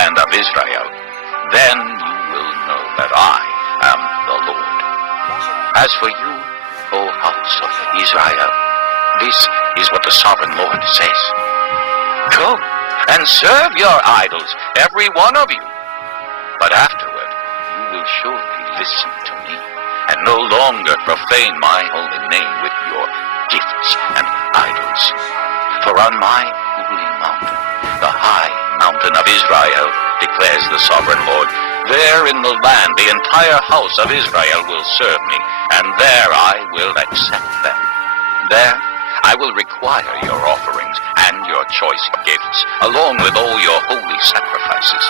land of Israel, then you will know that I am the Lord. As for you, O house of Israel, this is what the sovereign Lord says. Go and serve your idols, every one of you. But afterward, you will surely listen to me, and no longer profane my holy name with your gifts and idols. For on my holy mountain, the high mountain of Israel, declares the sovereign Lord, there in the land the entire house of Israel will serve me, and there I will accept them. There I will require your offerings and your choice gifts, along with all your holy sacrifices.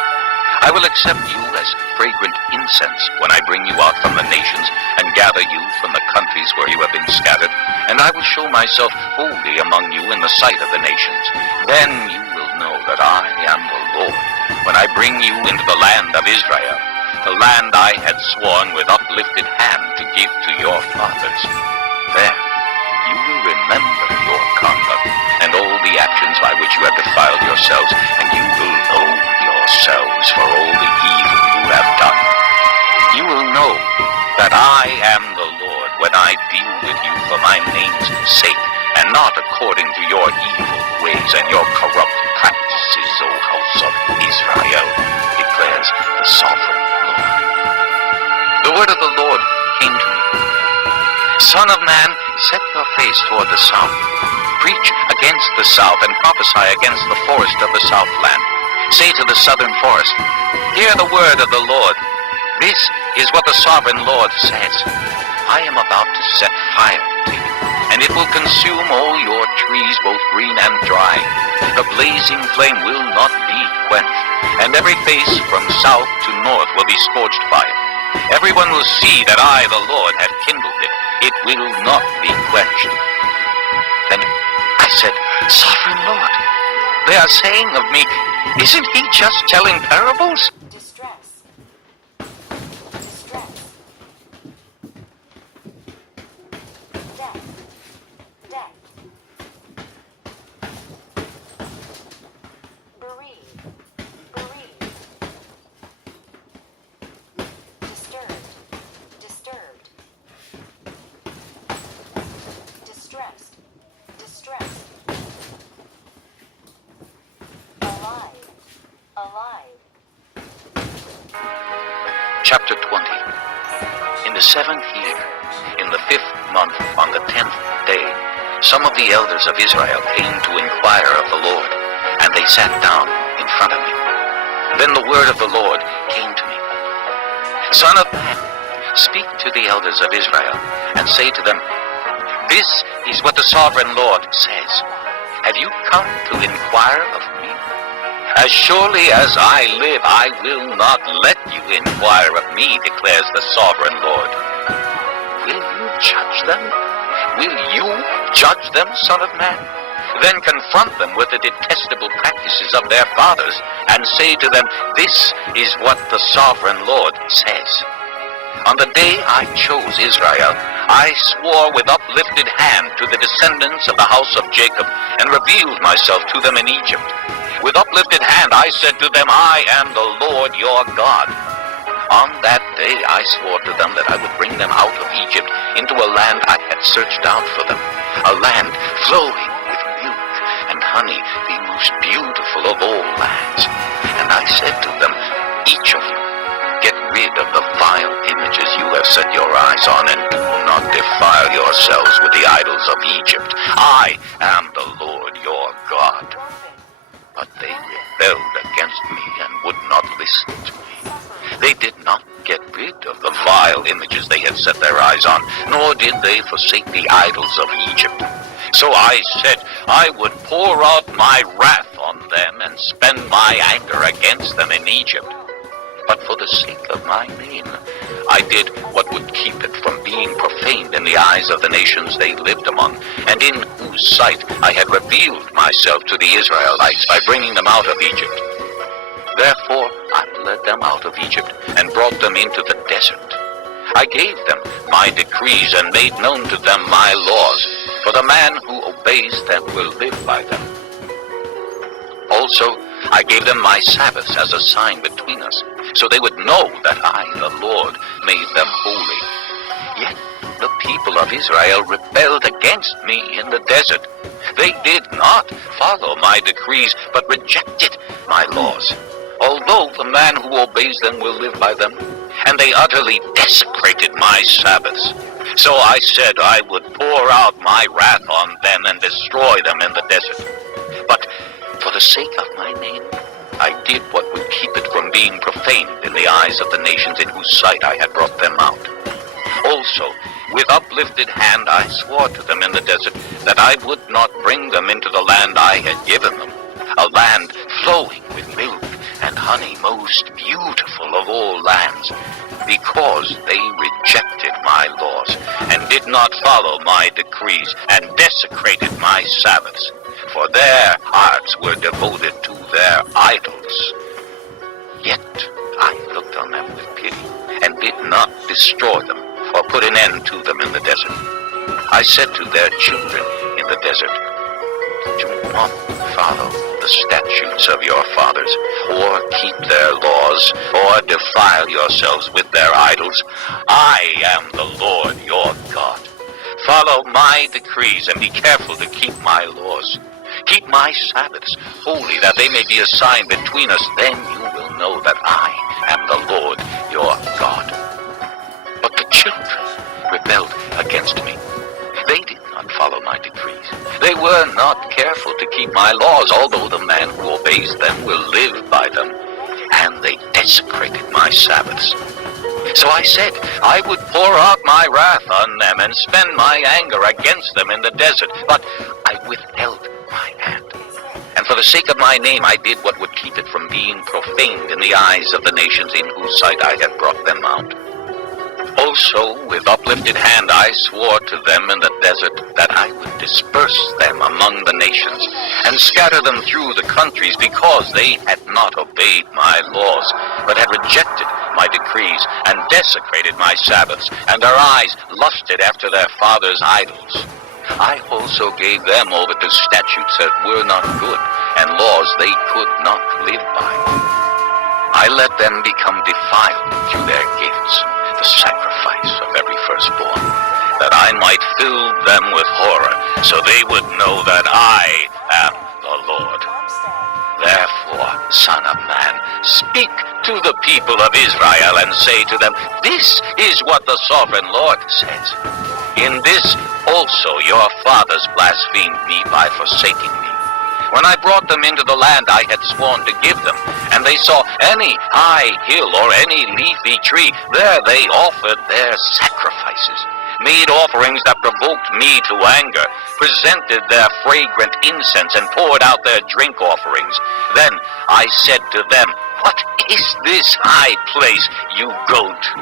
I will accept you as fragrant incense when I bring you out from the nations and gather you from the countries where you have been scattered, and I will show myself holy among you in the sight of the nations. Then you will know that I am the Lord, when I bring you into the land of Israel, the land I had sworn with uplifted hand to give to your fathers. There you will remember your conduct and all the actions by which you have defiled yourselves, and you will know yourselves for all the evil you have done. You will know that I am the Lord when I deal with you for my name's sake, and not according to your evil ways and your corrupt practices, O house of Israel, declares the sovereign Lord. The word of the Lord came to me. Son of man, set your face toward the south. Preach against the south and prophesy against the forest of the southland. Say to the southern forest, hear the word of the Lord. This is what the sovereign Lord says. I am about to set fire to you, and it will consume all your trees, both green and dry. The blazing flame will not be quenched, and every face from south to north will be scorched by it. Everyone will see that I, the Lord, have kindled it. It will not be quenched. Then I said, Sovereign Lord, they are saying of me, isn't he just telling parables? Distress. Death. Death. Bereaved. Bereaved. Disturbed. Disturbed. Distressed. Distressed. Alive. Alive. Chapter 20. In the 7th year, in the 5th month, on the 10th day, some of the elders of Israel came to inquire of the Lord, and they sat down in front of me. Then the word of the Lord came to me. Son of man, speak to the elders of Israel, and say to them, this is what the sovereign Lord says. Have you come to inquire of me? As surely as I live, I will not let you inquire of me, declares the sovereign Lord. Will you judge them? Will you judge them, son of man? Then confront them with the detestable practices of their fathers, and say to them, this is what the sovereign Lord says. On the day I chose Israel, I swore with uplifted hand to the descendants of the house of Jacob, and revealed myself to them in Egypt. With uplifted hand I said to them, I am the Lord your God. On that day I swore to them that I would bring them out of Egypt into a land I had searched out for them, a land flowing with milk and honey, the most beautiful of all lands. And I said to them, each of you, get rid of the vile images you have set your eyes on, and do not defile yourselves with the idols of Egypt. I am the Lord your God. But they rebelled against me and would not listen to me. They did not get rid of the vile images they had set their eyes on, nor did they forsake the idols of Egypt. So I said I would pour out my wrath on them and spend my anger against them in Egypt. But for the sake of my name, I did what would keep it from being profaned in the eyes of the nations they lived among, and in whose sight I had revealed myself to the Israelites by bringing them out of Egypt. Therefore I led them out of Egypt and brought them into the desert. I gave them my decrees and made known to them my laws, for the man who obeys them will live by them. Also I gave them my Sabbaths as a sign between us, so they would know that I, the Lord, made them holy. Yet the people of Israel rebelled against me in the desert. They did not follow my decrees, but rejected my laws. Although the man who obeys them will live by them, and they utterly desecrated my Sabbaths. So I said I would pour out my wrath on them and destroy them in the desert. But for the sake of my name, I did what would keep it from being profaned in the eyes of the nations in whose sight I had brought them out. Also, with uplifted hand I swore to them in the desert that I would not bring them into the land I had given them, a land flowing with milk and honey, most beautiful of all lands, because they rejected my laws and did not follow my decrees and desecrated my Sabbaths, for their hearts were devoted to their idols. Yet I looked on them with pity and did not destroy them or put an end to them in the desert. I said to their children in the desert, do not follow the statutes of your fathers, or keep their laws, or defile yourselves with their idols. I am the Lord your God. Follow my decrees and be careful to keep my laws. Keep my Sabbaths holy, that they may be a sign between us. Then you will know that I am the Lord your God. But the children rebelled against me. They did not follow my decrees. They were not careful to keep my laws, although the man who obeys them will live by them. And they desecrated my Sabbaths. So I said I would pour out my wrath on them and spend my anger against them in the desert. But I withheld my hand. And for the sake of my name I did what would keep it from being profaned in the eyes of the nations in whose sight I had brought them out. Also, with uplifted hand I swore to them in the desert that I would disperse them among the nations and scatter them through the countries, because they had not obeyed my laws, but had rejected my decrees and desecrated my Sabbaths, and their eyes lusted after their fathers' idols. I also gave them over to statutes that were not good, and laws they could not live by. I let them become defiled through their gifts, the sacrifice of every firstborn, that I might fill them with horror, so they would know that I am the Lord. Therefore, Son of Man, speak to the people of Israel and say to them, this is what the sovereign Lord says. In this also your fathers blasphemed me by forsaking me. When I brought them into the land I had sworn to give them, and they saw any high hill or any leafy tree, there they offered their sacrifices, made offerings that provoked me to anger, presented their fragrant incense, and poured out their drink offerings. Then I said to them, what is this high place you go to?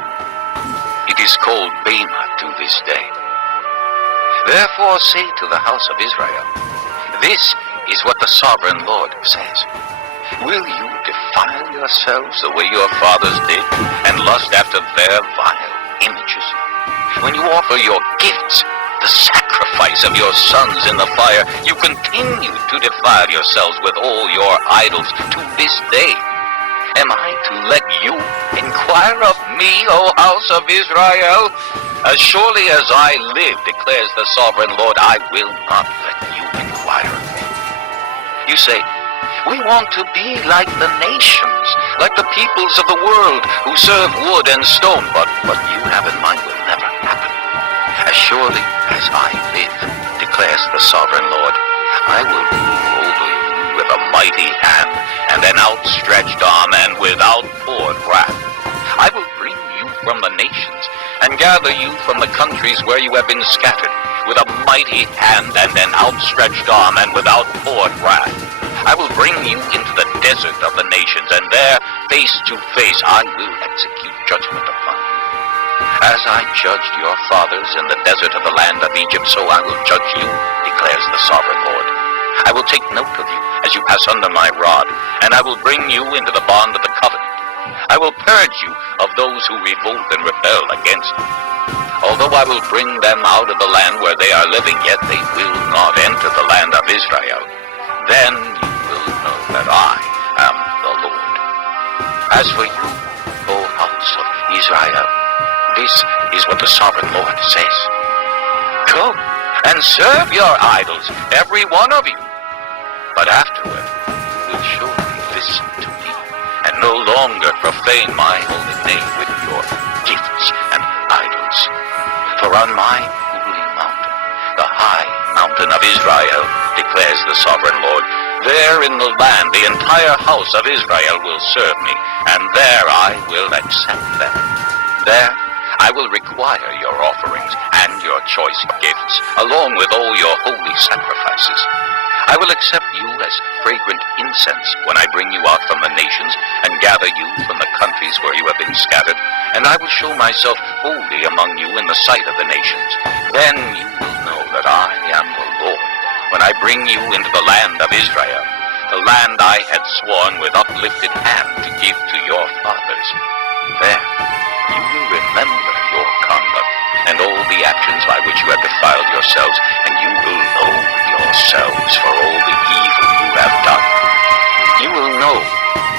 It is called Bema to this day. Therefore say to the house of Israel, this is what the sovereign Lord says. Will you defile yourselves the way your fathers did, and lust after their vile images? When you offer your gifts, the sacrifice of your sons in the fire, you continue to defile yourselves with all your idols to this day. Am I to let you inquire of me, O house of Israel? As surely as I live, declares the sovereign Lord, I will not let you inquire of me. You say, we want to be like the nations, like the peoples of the world who serve wood and stone, but what you have in mind will never happen. As surely as I live, declares the sovereign Lord, I will rule over you with a mighty hand and an outstretched arm and with outpoured wrath. I will bring you from the nations and gather you from the countries where you have been scattered, with a mighty hand and an outstretched arm and with outpoured wrath. I will bring you into the desert of the nations, and there, face to face, I will execute judgment upon you. As I judged your fathers in the desert of the land of Egypt, so I will judge you, declares the sovereign Lord. I will take note of you as you pass under my rod, and I will bring you into the bond of the covenant. I will purge you of those who revolt and rebel against me. Although I will bring them out of the land where they are living, yet they will not enter the land of Israel. Then you will know that I As for you, O house of Israel, this is what the sovereign Lord says. Go and serve your idols, every one of you. But afterward, you will surely listen to me, and no longer profane my holy name with your gifts and idols. For on my holy mountain, the high mountain of Israel, declares the sovereign Lord, there in the land the entire house of Israel will serve me, and there I will accept them. There I will require your offerings and your choice gifts, along with all your holy sacrifices. I will accept you as fragrant incense when I bring you out from the nations and gather you from the countries where you have been scattered, and I will show myself holy among you in the sight of the nations. Then you will know that I am the Lord, when I bring you into the land of Israel, the land I had sworn with uplifted hand to give to your fathers. There you will remember your conduct and all the actions by which you have defiled yourselves, and you will loathe yourselves for all the evil you have done. You will know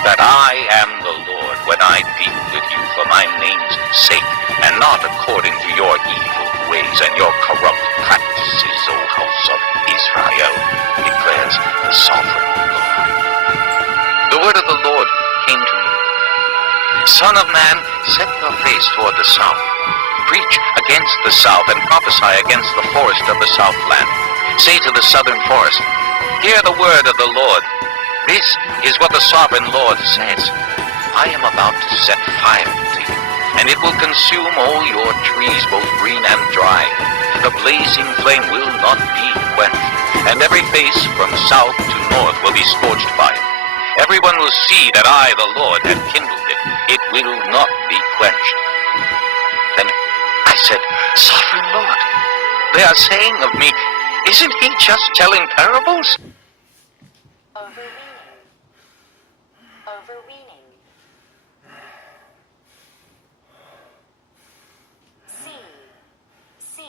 that I am the Lord when I deal with you for my name's sake, and not according to your evil ways and your corrupt practices, O house of Israel, declares the sovereign Lord. The word of the Lord came to me. Son of man, set your face toward the south. Preach against the south and prophesy against the forest of the southland. Say to the southern forest, hear the word of the Lord. This is what the sovereign Lord says. I am about to set fire to you, and it will consume all your trees, both green and dry. The blazing flame will not be quenched, and every face from south to north will be scorched by it. Everyone will see that I, the Lord, have kindled it. It will not be quenched. Then I said, Sovereign Lord, they are saying of me, isn't he just telling parables? Overweening. Overweening. See.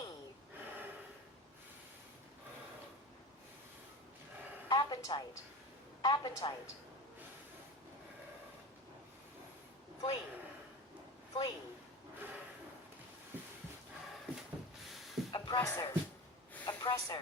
Appetite. Appetite. Flee. Oppressor.